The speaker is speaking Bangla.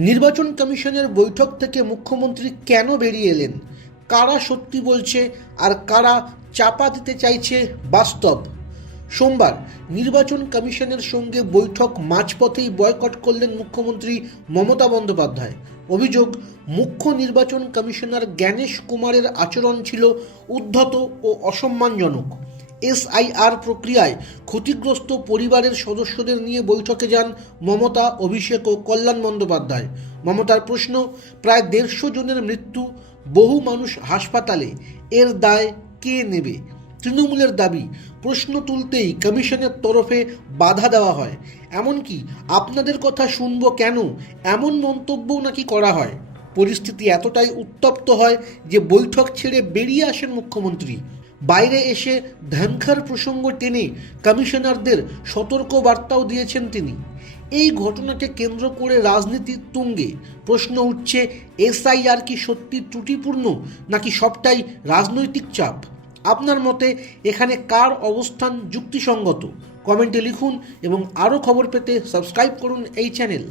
নির্বাচন কমিশনের বৈঠক থেকে মুখ্যমন্ত্রী কেন বেরিয়ে এলেন? কারা সত্যি বলছে আর কারা চাপা দিতে চাইছে বাস্তব? সোমবার নির্বাচন কমিশনের সঙ্গে বৈঠক মাঝপথেই বয়কট করলেন মুখ্যমন্ত্রী মমতা বন্দ্যোপাধ্যায়। অভিযোগ, মুখ্য নির্বাচন কমিশনার জ্ঞানেশ কুমারের আচরণ ছিল উদ্ধত ও অসম্মানজনক। এসআইআর প্রক্রিয়ায় ক্ষতিগ্রস্ত পরিবারের সদস্যদের নিয়ে বৈঠকে যান মমতা, অভিষেক ও কল্যাণ বন্দ্যোপাধ্যায়। মমতার প্রশ্ন, প্রায় দেড়শো জনের মৃত্যু, বহু মানুষ হাসপাতালে, এর দায় কে নেবে? তৃণমূলের দাবি, প্রশ্ন তুলতেই কমিশনের তরফে বাধা দেওয়া হয়। এমনকি আপনাদের কথা শুনব কেন? এমন মন্তব্যও নাকি করা হয়? পরিস্থিতি এতটাই উত্তপ্ত হয় যে বৈঠক ছেড়ে বেরিয়ে আসেন মুখ্যমন্ত্রী। বাইরে এসে ধ্যানখার প্রসঙ্গ টেনে কমিশনারদের সতর্ক বার্তাও দিয়েছেন তিনি। এই ঘটনাকে কেন্দ্র করে রাজনীতি তুঙ্গে। প্রশ্ন উঠছে, এসআইআর কি সত্যি ত্রুটিপূর্ণ, নাকি সবটাই রাজনৈতিক চাপ? আপনার মতে এখানে কার অবস্থান যুক্তিসঙ্গত? কমেন্টে লিখুন এবং আরও খবর পেতে সাবস্ক্রাইব করুন এই চ্যানেল।